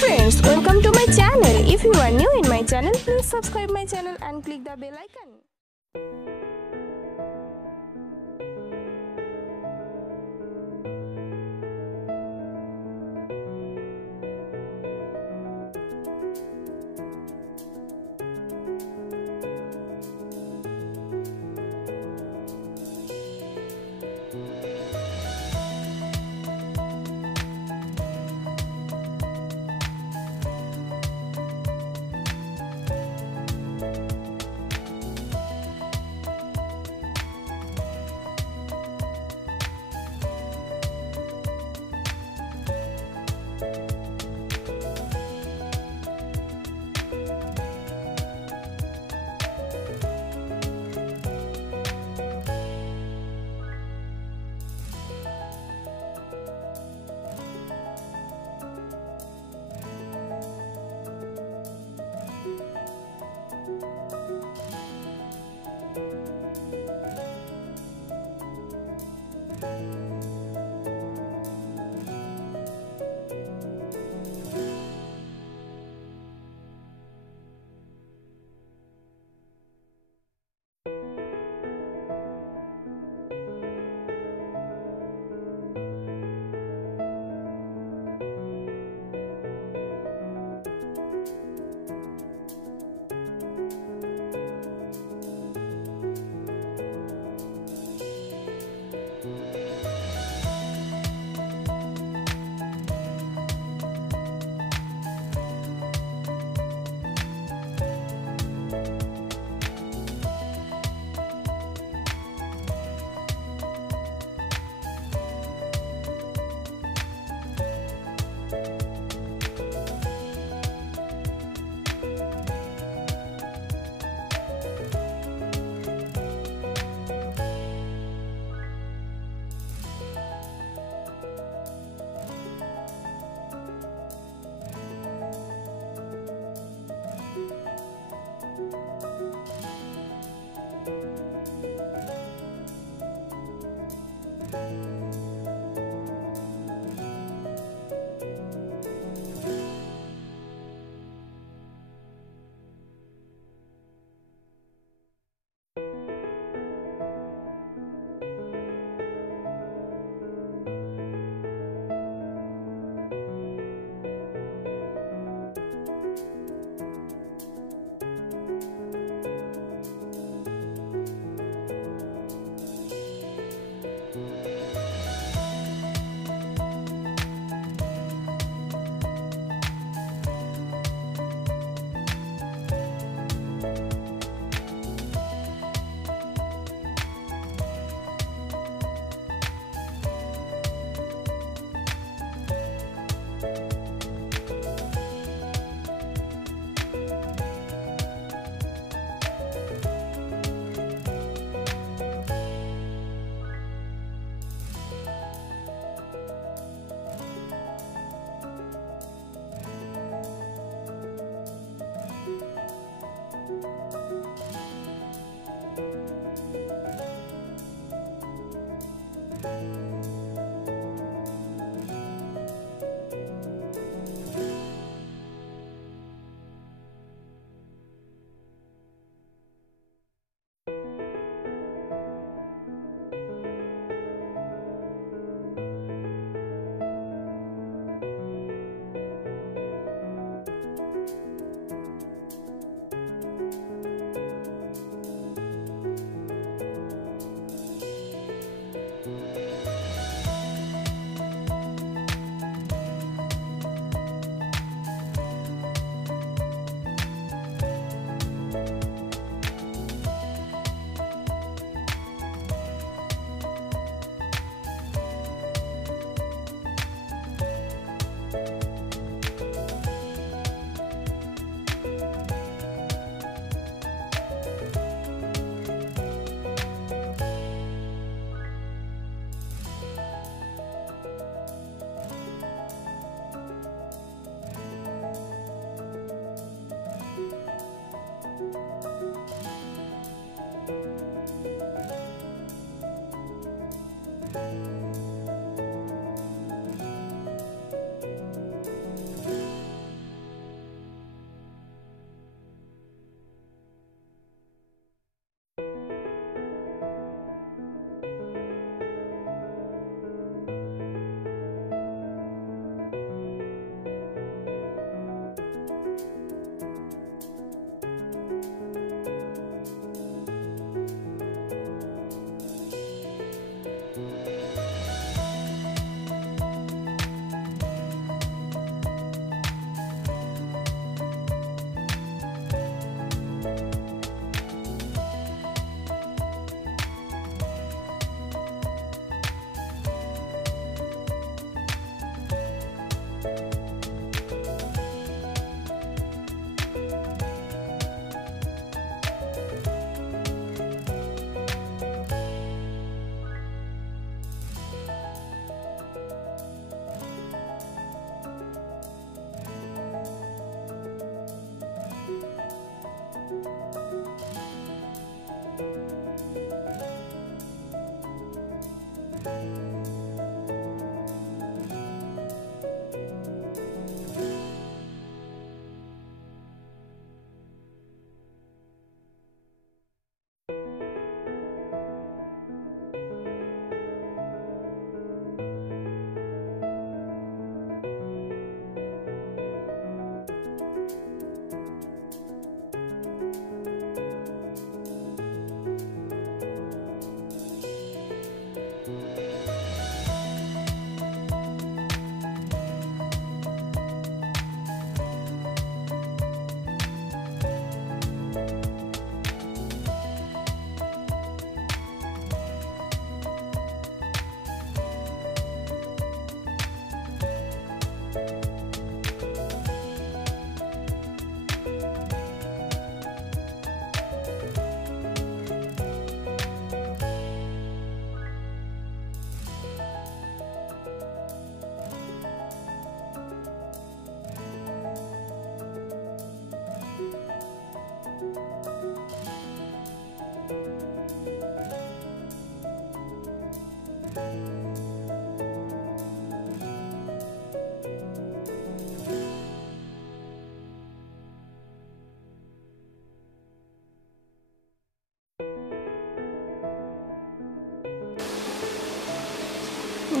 friends, welcome to my channel. If you are new in my channel, please subscribe my channel and click the bell icon.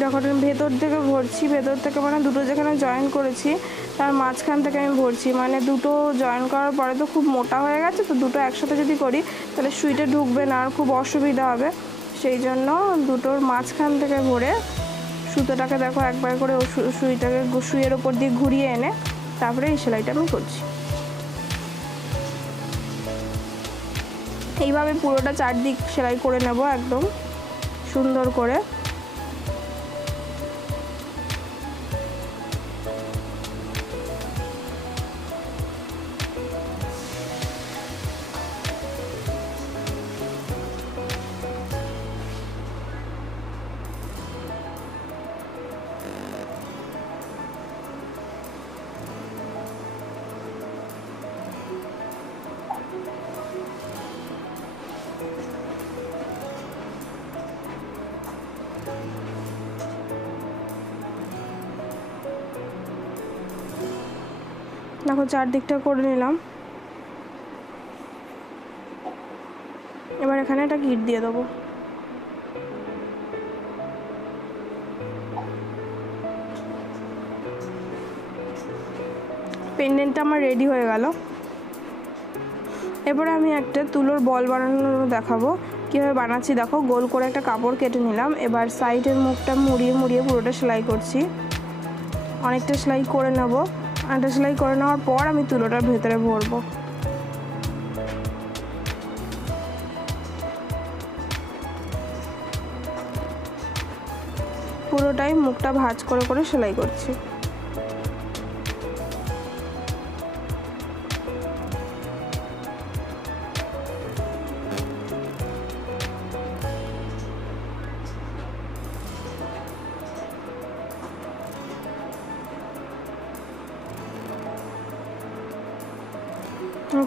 দেখো ভেতর থেকে ভরছি, ভেতর থেকে মানে দুটো যেখানে জয়েন করেছি তার মাঝখান থেকে আমি ভরছি, মানে দুটো জয়েন করার পরে তো খুব মোটা হয়ে গেছে, তো দুটো একসাথে যদি করি তাহলে সুইটা ঢুকবে না আর খুব অসুবিধা হবে, সেই জন্য দুটোর মাঝখান থেকে ভরে সুতোটাকে দেখো একবার করে সুইটাকে সুইয়ের ওপর দিয়ে ঘুরিয়ে এনে তারপরে এই সেলাইটা আমি করছি। এইভাবে পুরোটা চারদিক সেলাই করে নেব একদম সুন্দর করে। দেখো চারদিকটা করে নিলাম, এবার এখানে একটা গিট দিয়ে দেবো। পেন্ডেন্টটা আমার রেডি হয়ে গেল। এবারে আমি একটা তুলোর বল বানানো দেখাবো কীভাবে বানাচ্ছি। দেখো গোল করে একটা কাপড় কেটে নিলাম, এবার সাইডের মুখটা মুড়িয়ে মুড়িয়ে পুরোটা সেলাই করছি। অনেকটা সেলাই করে নেব, একটা সেলাই করে নেওয়ার পর আমি তুলোটার ভেতরে ভরবো। পুরোটাই মুখটা ভাঁজ করে করে সেলাই করছি।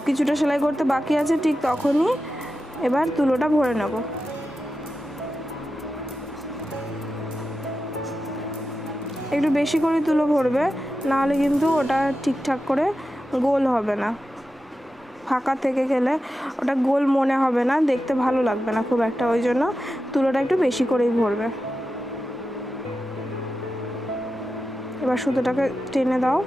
কিছুটা সেলাই করতে বাকি আছে, ঠিক তখনই এবার তুলোটা ভরে নেব। একটু বেশি করে তুলো ভরবে, নাহলে কিন্তু ওটা ঠিকঠাক করে গোল হবে না, ফাঁকা থেকে গেলে ওটা গোল মনে হবে না, দেখতে ভালো লাগবে না খুব একটা, ওই জন্য তুলোটা একটু বেশি করেই ভরবে। এবার সুতোটাকে টেনে দাও,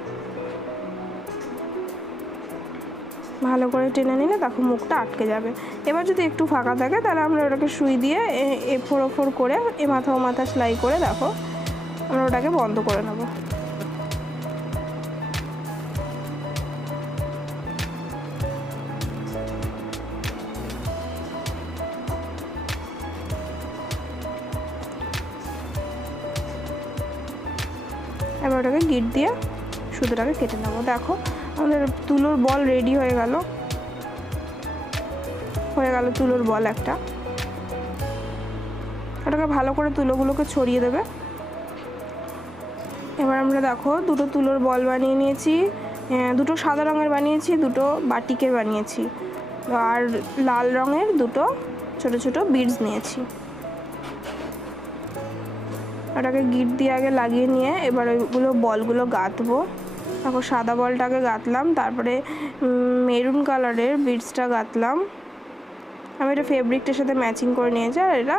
ভালো করে টেনে নিলে দেখো মুখটা আটকে যাবে। এবার যদি একটু ফাঁকা থাকে তাহলে আমরা ওটাকে সুই দিয়ে এফোর ওফোর করে এ মাথা ও মাথা সেলাই করে দেখো আমরা ওটাকে বন্ধ করে নেব। এবার ওটাকে গিট দিয়ে সুতোটাকে কেটে নেবো। দেখো আমাদের তুলোর বল রেডি হয়ে গেল তুলোর বল একটা। ওটাকে ভালো করে তুলোগুলোকে ছড়িয়ে দেবে। এবার আমরা দেখো দুটো তুলোর বল বানিয়ে নিয়েছি, দুটো সাদা রঙের বানিয়েছি, দুটো বাটিকের বানিয়েছি, আর লাল রঙের দুটো ছোট ছোট বিডস নিয়েছি। ওটাকে গিট দিয়ে আগে লাগিয়ে নিয়ে এবার ওইগুলো বলগুলো গাঁথবো। দেখো সাদা বলটাকে গাঁথলাম, তারপরে মেরুন কালারের বিডসটা গাঁথলাম। আমি এটা ফেব্রিকটার সাথে ম্যাচিং করে নিয়েছি, আর এটা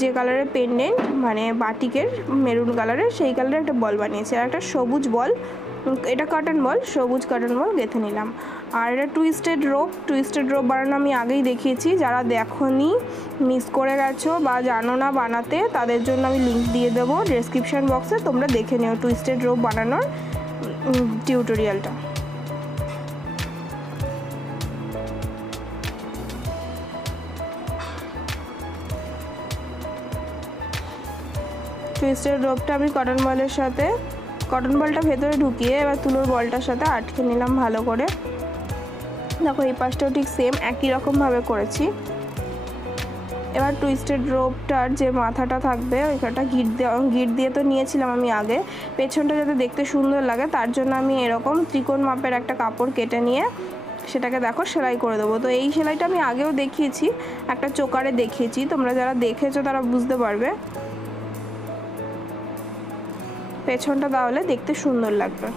যে কালারের পেন্ডেন্ট মানে বাটিকের মেরুন কালারের সেই কালারের একটা বল বানিয়েছি, আর একটা সবুজ বল, এটা কাটন বল, সবুজ কাটন বল গেঁথে নিলাম। আর এটা টুইস্টেড রোপ বানানো আমি আগেই দেখিয়েছি, যারা দেখোনি মিস করে গেছো বা জানো না বানাতে তাদের জন্য আমি লিঙ্ক দিয়ে দেবো ডেসক্রিপশান বক্সে, তোমরা দেখে নিও টুইস্টেড রোপ বানানোর টিউটোরিয়ালটা। টুইস্টেড রোপটা আমি কটন বলের সাথে কটন বলটা ভেতরে ঢুকিয়ে এবার তুলোর বলটার সাথে আটকে নিলাম ভালো করে। দেখো এই পাশটাও ঠিক সেম একই রকমভাবে করেছি। এবার টুইস্টেড রোপটার যে মাথাটা থাকবে ওইখানটা গিট দিয়ে তো নিয়েছিলাম আমি আগে, পেছনটা যাতে দেখতে সুন্দর লাগে তার জন্য আমি এরকম ত্রিকোণ মাপের একটা কাপড় কেটে নিয়ে সেটাকে দেখো সেলাই করে দেবো। তো এই সেলাইটা আমি আগেও দেখিয়েছি, একটা চোকারে দেখিয়েছি, তোমরা যারা দেখেছো তারা বুঝতে পারবে। পেছনটা তাহলে দেখতে সুন্দর লাগবে।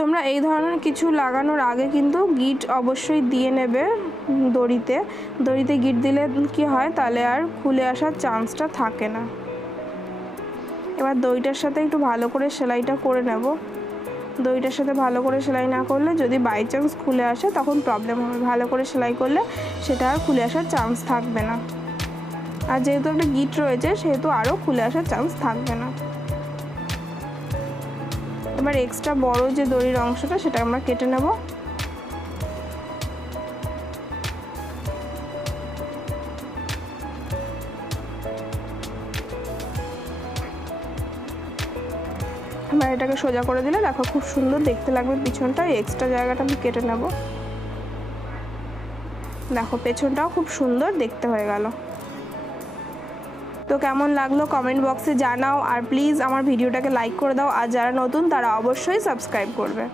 তোমরা এই ধরনের কিছু লাগানোর আগে কিন্তু গিট অবশ্যই দিয়ে নেবে দড়িতে গিট দিলে কি হয়, তাহলে আর খুলে আসার চান্সটা থাকে না। এবার দড়িটার সাথে একটু ভালো করে সেলাইটা করে নেব। দড়িটার সাথে ভালো করে সেলাই না করলে যদি বাই চান্স খুলে আসে তখন প্রবলেম হবে। ভালো করে সেলাই করলে সেটা আর খুলে আসার চান্স থাকবে না। আর যেহেতু একটা গিট রয়েছে সেহেতু আরও খুলে আসার চান্স থাকবে না। এবার এক্সট্রা বড় যে দড়ির অংশটা সেটা আমরা কেটে নেব। এবার এটাকে সোজা করে দিলে দেখো খুব সুন্দর দেখতে লাগবে পিছনটা। এক্সট্রা জায়গাটা আমি কেটে নেব। দেখো পেছনটাও খুব সুন্দর দেখতে হয়ে গেল। তো কেমন লাগলো কমেন্ট বক্সে জানাও, আর প্লিজ আমার ভিডিওটাকে লাইক করে দাও। আর যারা নতুন তারা অবশ্যই সাবস্ক্রাইব করবে।